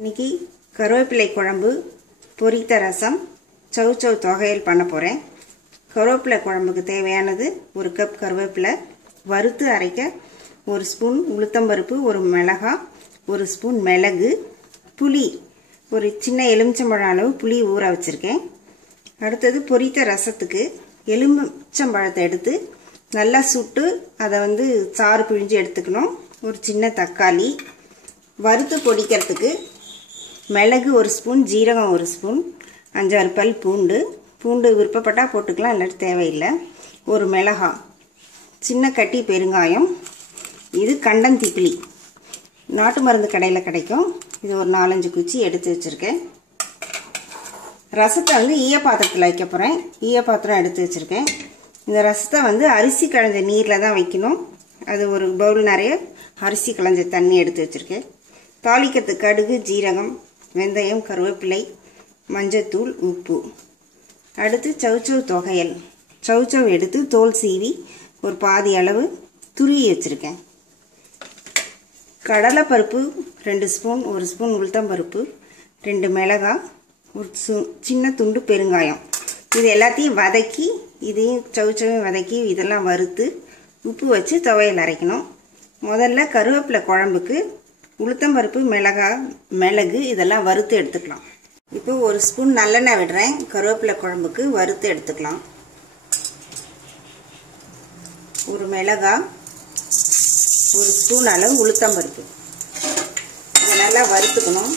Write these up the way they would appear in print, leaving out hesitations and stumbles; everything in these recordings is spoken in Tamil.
இன்னைக்கு கருவேப்பிலை குழம்பு, பொரித்த ரசம், சௌசௌ தொகையல் பண்ண போகிறேன். கருவேப்பிலை குழம்புக்கு தேவையானது 1 கப் கருவேப்பிலை, வறுத்து அரைக்க 1 ஸ்பூன் உளுத்தம்பருப்பு, 1 மிளகாய், 1 ஸ்பூன் மிளகு, புளி, ஒரு சின்ன எலுமிச்சம்பழம் அளவு புளி ஊற வச்சுருக்கேன். அடுத்தது பொரித்த ரசத்துக்கு எலுமிச்சம்பழத்தை எடுத்து நல்லா சுட்டு அதை சாறு பிழிஞ்சு எடுத்துக்கணும். ஒரு சின்ன தக்காளி, வறுத்து பொடிக்கிறதுக்கு மிளகு 1 ஸ்பூன், ஜீரகம் 1 ஸ்பூன், 5-6 பல் பூண்டு விருப்பப்பட்டால் போட்டுக்கலாம், இல்லாட்டி தேவையில்லை. 1 மிளகாய், சின்ன கட்டி பெருங்காயம், இது கண்டந்திப்பிலி, நாட்டு மருந்து கடையில் கிடைக்கும். இது ஒரு 4-5 குச்சி எடுத்து வச்சுருக்கேன். ரசத்தை ஈயப்பாத்திரத்தில் வைக்க போகிறேன். ஈயப்பாத்திரம் எடுத்து வச்சுருக்கேன். இந்த ரசத்தை அரிசி களைஞ்ச நீரில் தான் வைக்கணும். அது ஒரு பவுல் நிறைய அரிசி களைஞ்ச தண்ணி எடுத்து வச்சுருக்கேன். தாளிக்கிறதுக்கு கடுகு, ஜீரகம், வெந்தயம், கருவேப்பிலை, மஞ்சத்தூள், உப்பு. அடுத்து சௌசௌ தொகையல். சௌசௌ எடுத்து தோல் சீவி ஒரு பாதி அளவு துருவி வச்சுருக்கேன். கடலைப்பருப்பு 2 ஸ்பூன், 1 ஸ்பூன் உளுத்தம்பருப்பு, 2 மிளகாய், ஒரு சின்ன துண்டு பெருங்காயம். இது எல்லாத்தையும் வதக்கி, இதையும் சௌசௌவையும் வதக்கி இதெல்லாம் வறுத்து உப்பு வச்சு துவையல் அரைக்கணும். முதல்ல கருவேப்பிலை குழம்புக்கு உளுத்தம்பருப்பு, மிளகு இதெல்லாம் வறுத்து எடுத்துக்கலாம். இப்போ 1 ஸ்பூன் நல்லெண்ணெய் விடுறேன். கருவேப்பிலை குழம்புக்கு வறுத்து எடுத்துக்கலாம். ஒரு மிளகாய், 1 ஸ்பூன் அளவு உளுத்தம்பருப்பு, இதை நல்லா வறுத்துக்கணும்.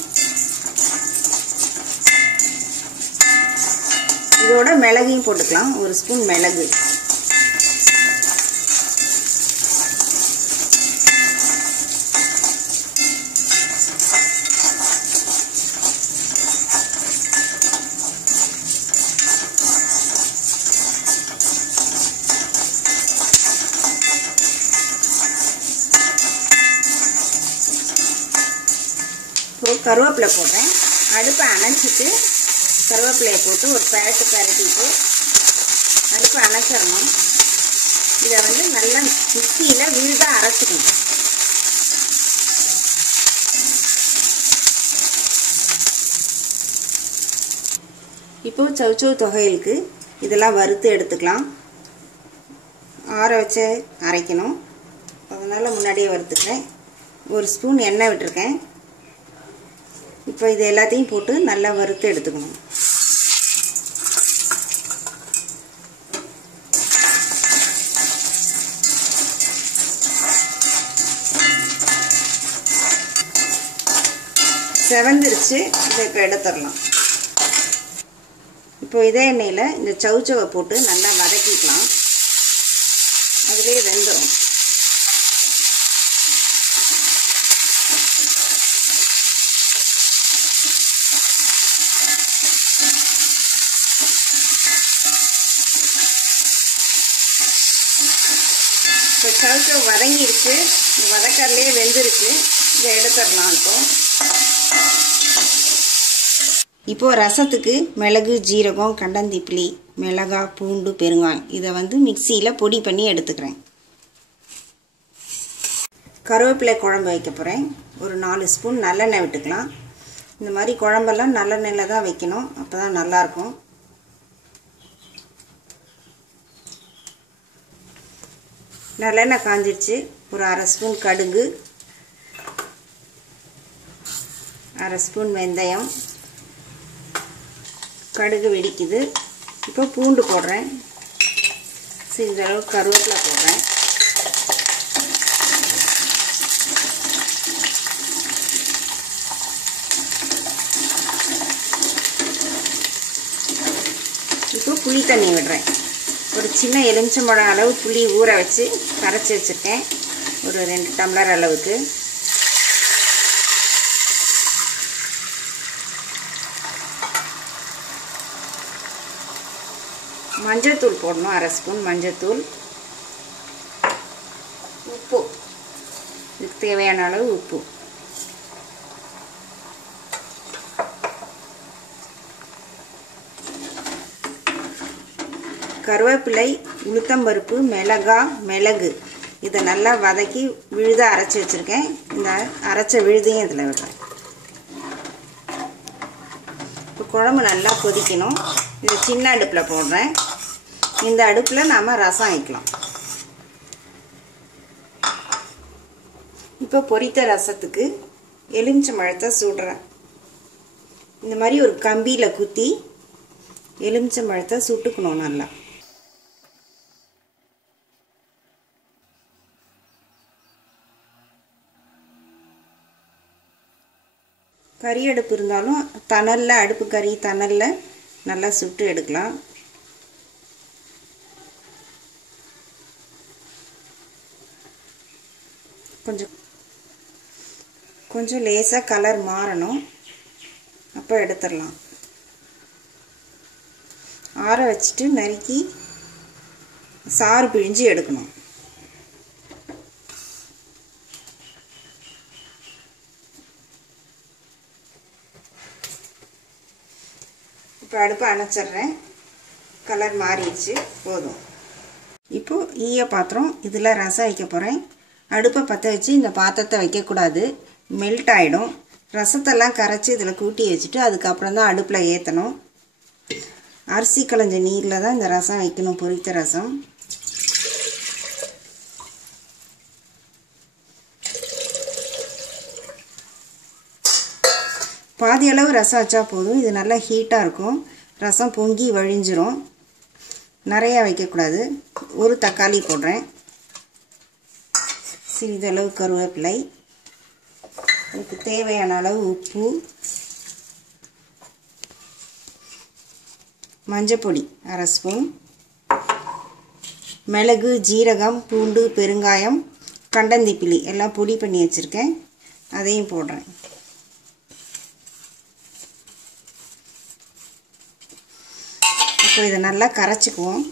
இதோட மிளகையும் போட்டுக்கலாம். 1 ஸ்பூன் மிளகு, கருவேப்பிலை போடுறேன். அடுப்பை அணைச்சிட்டு கருவேப்பிலையை போட்டு ஒரு பரட்டிட்டு அடுப்பை அணைச்சிடணும். இதை நல்லா மிக்சியில் விழுதாக அரைச்சிக்கணும். இப்போ சௌசௌ தொகையலுக்கு இதெல்லாம் வறுத்து எடுத்துக்கலாம். ஆற வச்சு அரைக்கணும், அதனால் முன்னாடியே வறுத்துக்கிறேன். 1 ஸ்பூன் எண்ணெய் விட்டுருக்கேன். இப்போ இது எல்லாத்தையும் போட்டு நல்லா வறுத்து எடுத்துக்கணும். செவந்துருச்சு, இதை இப்போ எடுத்துடலாம். இப்போ இதே எண்ணெயில் இந்த சௌசௌவை போட்டு நல்லா வதக்கிக்கலாம். அதுலேயே வெந்துடும். இப்போ சௌசௌ வதங்கிருச்சு, இந்த வதக்கறதுலேயே வெந்துருச்சு. இதை எடுத்துடலாம். இப்போ ரசத்துக்கு மிளகு, ஜீரகம், கண்டந்திப்பிலி, மிளகாய், பூண்டு, பெருங்காயம் இதை மிக்சியில் பொடி பண்ணி எடுத்துக்கிறேன். கருவேப்பிலை குழம்பு வைக்க போகிறேன். ஒரு 4 ஸ்பூன் நல்லெண்ணெய் விட்டுக்கலாம். இந்த மாதிரி குழம்பெல்லாம் நல்லெண்ணெயில் தான் வைக்கணும், அப்போ தான் நல்லாயிருக்கும். நல்லெண்ணெய் காஞ்சிடுச்சு. ஒரு 1/2 ஸ்பூன் கடுகு, 1/2 ஸ்பூன் வெந்தயம், கடுகு வெடிக்குது. இப்போ பூண்டு போடுறேன். சிறிதளவு கருவேப்பிலை போடுறேன். இப்போ புளி தண்ணி விடுறேன். ஒரு சின்ன எலுமிச்சம்பழம் அளவு புளி ஊற வச்சு கரைச்சி வச்சுருக்கேன், ஒரு 2 டம்ளர் அளவுக்கு. மஞ்சத்தூள் போடணும், 1/2 ஸ்பூன் மஞ்சத்தூள். உப்பு, இதுக்கு தேவையான அளவு உப்பு. கருவேப்பிலை, உளுத்தம்பருப்பு, மிளகு இதை நல்லா வதக்கி விழுத அரைச்சி வச்சுருக்கேன். இந்த அரைச்ச விழுதையும் இதில் விடுறேன். குழம்பு நல்லா கொதிக்கணும். இது சின்ன அடுப்பில் போடுறேன். இந்த அடுப்பில் நாம் ரசம் வைக்கலாம். இப்போ பொரித்த ரசத்துக்கு எலுமிச்சம்பழத்தை சுடுறேன். இந்த மாதிரி ஒரு கம்பியில் குத்தி எலுமிச்சம்பழத்தை சுட்டுக்கணும் நல்லா. கறி அடுப்பு இருந்தாலும் தணலில், அடுப்பு கறி தணலில் நல்லா சுட்டு எடுக்கலாம். கொஞ்சம் லேசாக கலர் மாறணும், அப்போ எடுத்துடலாம். ஆற வச்சுட்டு நறுக்கி சாறு பிழிஞ்சு எடுக்கணும். இப்போ அடுப்பை அணைச்சிட்றேன். கலர் மாறிடுச்சு, போதும். இப்போது ஈய பாத்திரம், இதில் ரசம் வைக்க போகிறேன். அடுப்பை பற்ற வச்சு இந்த பாத்திரத்தை வைக்கக்கூடாது, மெல்ட் ஆகிடும். ரசத்தெல்லாம் கரைச்சி இதில் கூட்டி வச்சுட்டு அதுக்கப்புறம் தான் அடுப்பில் ஏற்றணும். அரிசி களைஞ்ச நீரில் தான் இந்த ரசம் வைக்கணும், பொரித்த ரசம். பாதி அளவு ரசம் வச்சா போதும். இது நல்லா ஹீட்டாக இருக்கும். ரசம் பொங்கி வழிஞ்சிரும். நிறையா வைக்கக்கூடாது. ஒரு தக்காளி போடுறேன். சிறிதளவு கருவேப்பிலை, இதுக்கு தேவையான அளவு உப்பு, மஞ்சப்பொடி அரை ஸ்பூன், மிளகு, ஜீரகம், பூண்டு, பெருங்காயம், கண்டந்திப்பிலி எல்லாம் பொடி பண்ணி வச்சுருக்கேன், அதையும் போடுறேன். இப்போ இதை நல்லா கரைச்சிக்குவோம்.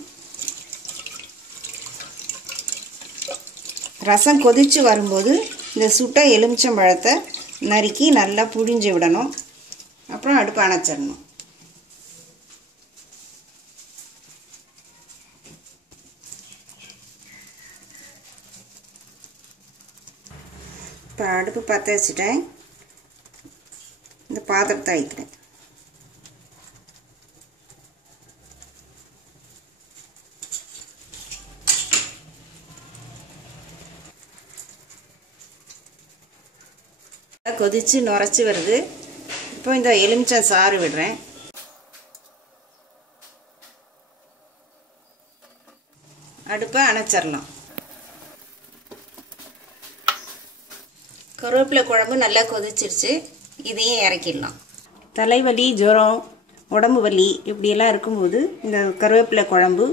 ரசம் கொதித்து வரும்போது இந்த சுட்ட எலுமிச்சம்பழத்தை நறுக்கி நல்லா புழிஞ்சு விடணும். அப்புறம் அடுப்பு அணைச்சிடணும். இப்போ அடுப்பு பற்ற வச்சுட்டேன். இந்த பாத்திரத்தை வைக்கிறேன். கொதிச்சு நுரைச்சி வருது. இப்போ இந்த எலுமிச்சை சாறு விடுறேன். அடுப்பை அணைச்சிடலாம். கருவேப்பிலை குழம்பு நல்லா கொதிச்சிருச்சு. இதையும் இறக்கிடலாம். தலைவலி, ஜுரம், உடம்பு வலி இப்படியெல்லாம் இருக்கும்போது இந்த கருவேப்பிலை குழம்பு,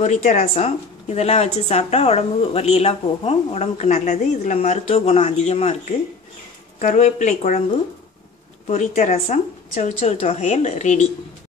பொரித்த ரசம் இதெல்லாம் வச்சு சாப்பிட்டா உடம்பு வலியெல்லாம் போகும். உடம்புக்கு நல்லது. இதில் மருத்துவ குணம் அதிகமாக இருக்குது. கருவேப்பிலை குழம்பு, பொரித்த ரசம், சௌசௌ தொகையல் ரெடி.